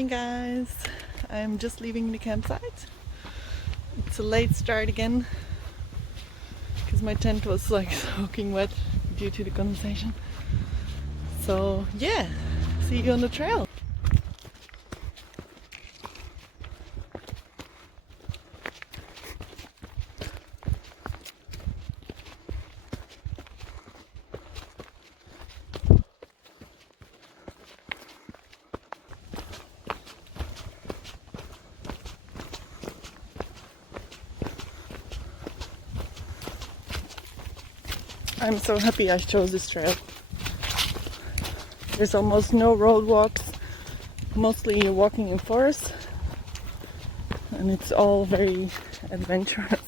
morning, guys. I'm just leaving the campsite. It's a late start again because my tent was like soaking wet due to the condensation. So yeah, see you on the trail. I'm so happy I chose this trail. There's almost no roadwalks, mostly you're walking in forest, and it's all very adventurous.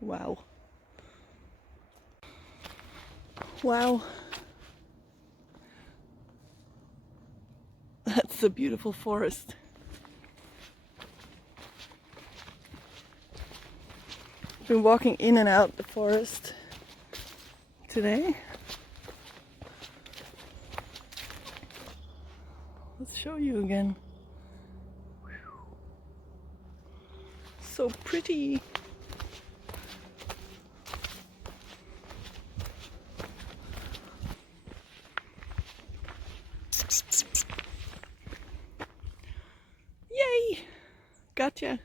Wow. Wow. That's a beautiful forest. I've been walking in and out the forest today. Let's show you again. So pretty. Yay! Gotcha.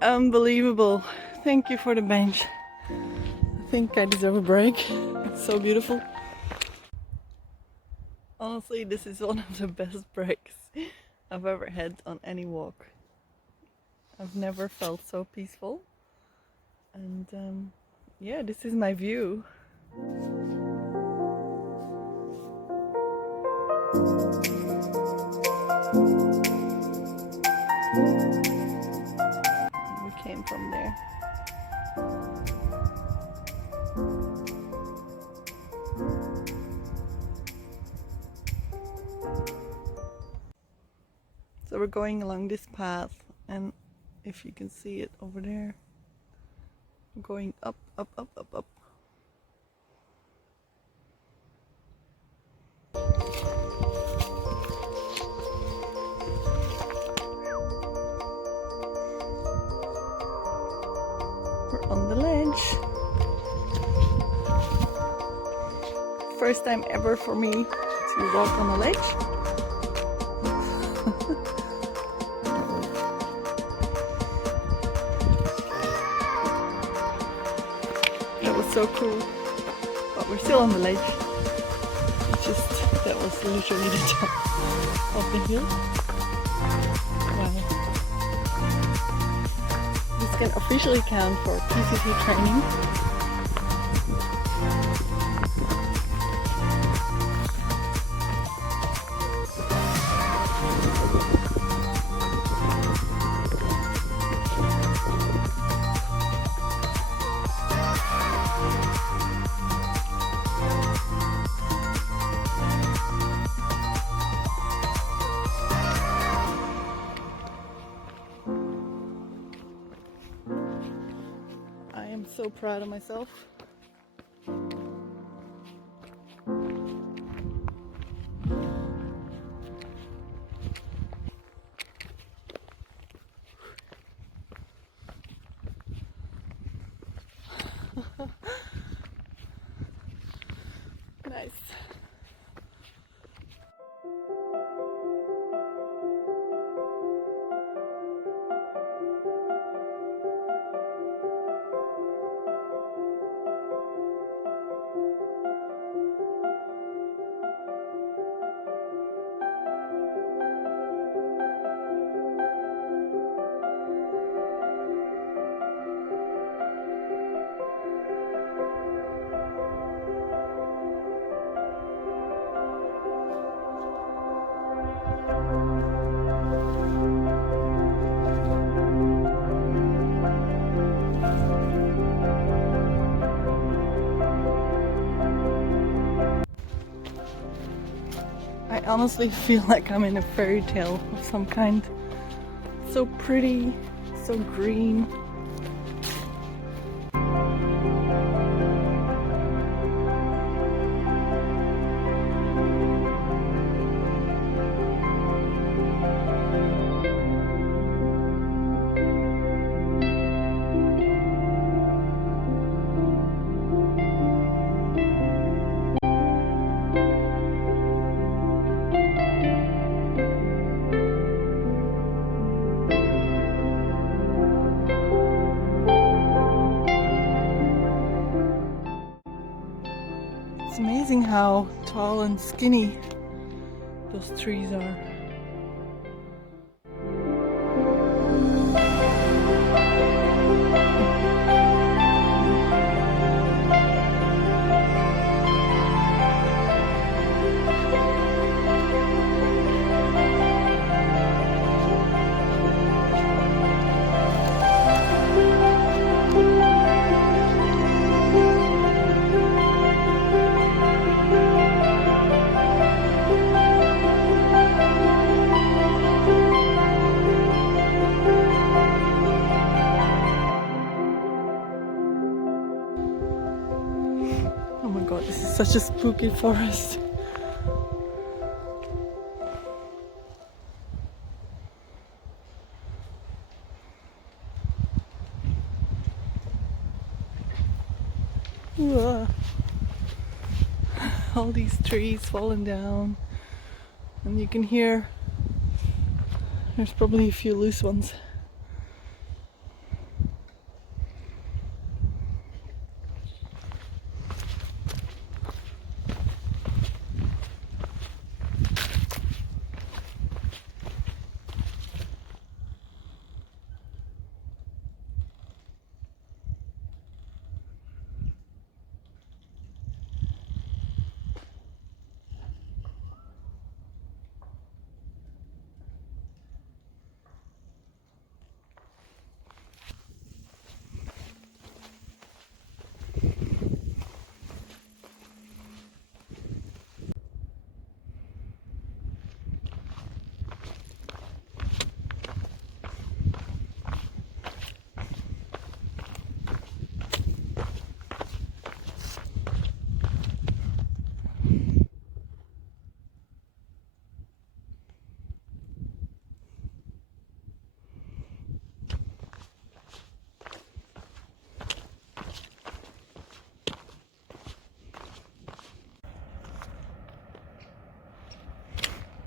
Unbelievable. Thank you for the bench. I think I deserve a break. It's so beautiful. Honestly, this is one of the best breaks I've ever had on any walk. I've never felt so peaceful. And yeah, this is my view. Came from there. So we're going along this path, and if you can see it over there, we're going up, up, up, up, up. On the ledge. First time ever for me to walk on a ledge. That was so cool. But we're still on the ledge. It's just that was literally the top of the hill. Wow. This can officially count for PCT training. I am so proud of myself. Nice. I honestly feel like I'm in a fairy tale of some kind. So pretty, so green. It's amazing how tall and skinny those trees are. Oh my god, this is such a spooky forest. Whoa. All these trees falling down, and you can hear there's probably a few loose ones.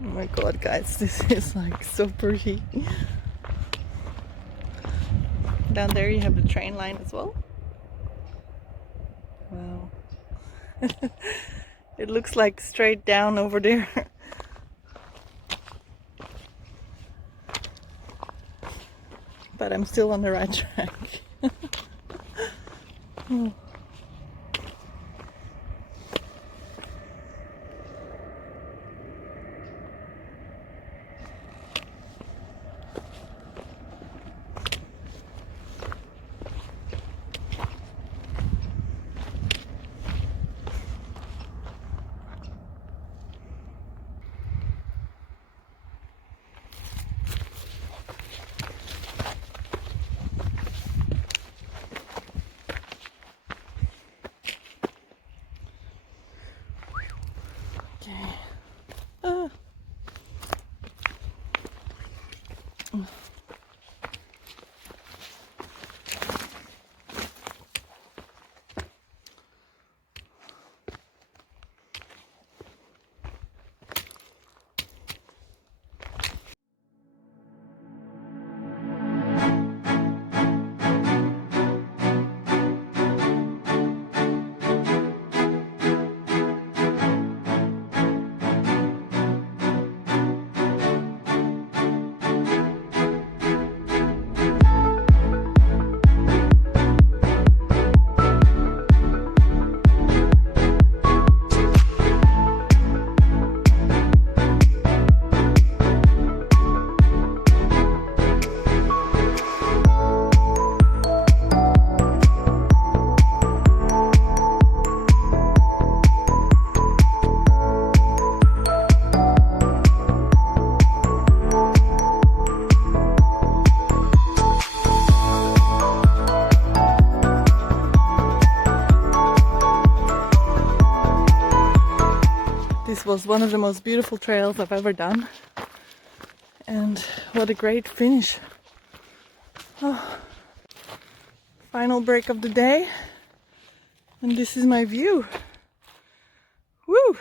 Oh my god, guys, this is like so pretty. Down there you have the train line as well. Wow. It looks like straight down over there. But I'm still on the right track. Oh. Okay. This was one of the most beautiful trails I've ever done, and what a great finish. Oh, final break of the day, and this is my view. Woo!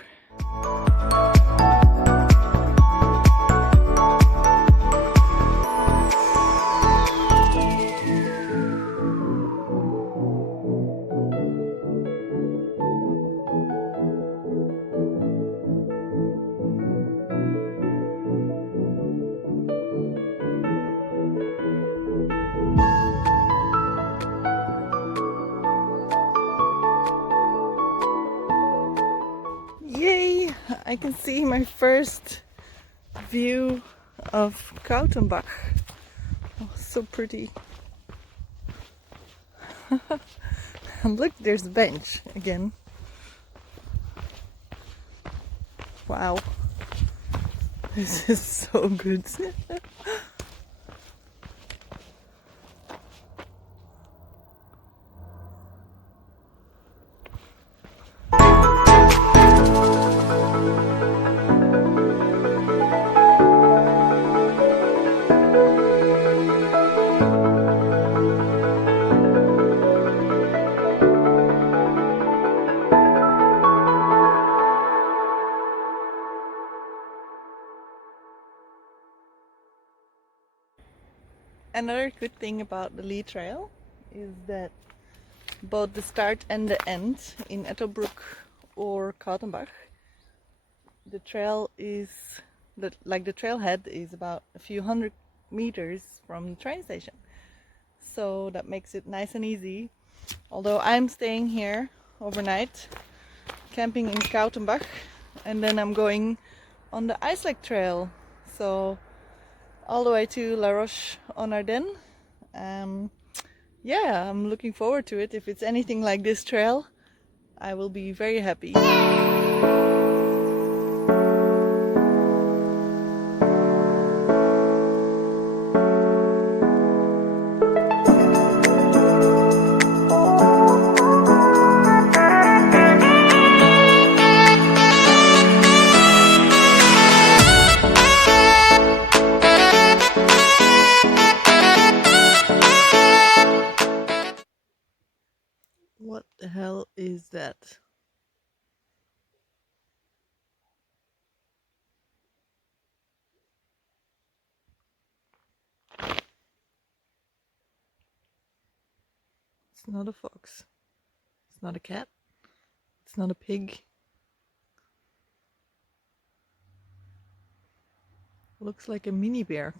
Yay! I can see my first view of Kautenbach. Oh, so pretty. And look, there's a bench again. Wow. This is so good. Another good thing about the Lee Trail is that both the start and the end in Ettelbruck or Kautenbach, the trail is the trailhead is about a few hundred meters from the train station, so that makes it nice and easy. Although I'm staying here overnight, camping in Kautenbach, and then I'm going on the Eisleck Trail, so all the way to La-Roche-en-Ardenne. Yeah, I'm looking forward to it. If it's anything like this trail, I will be very happy. What the hell is that? It's not a fox. It's not a cat. It's not a pig. Looks like a mini bear.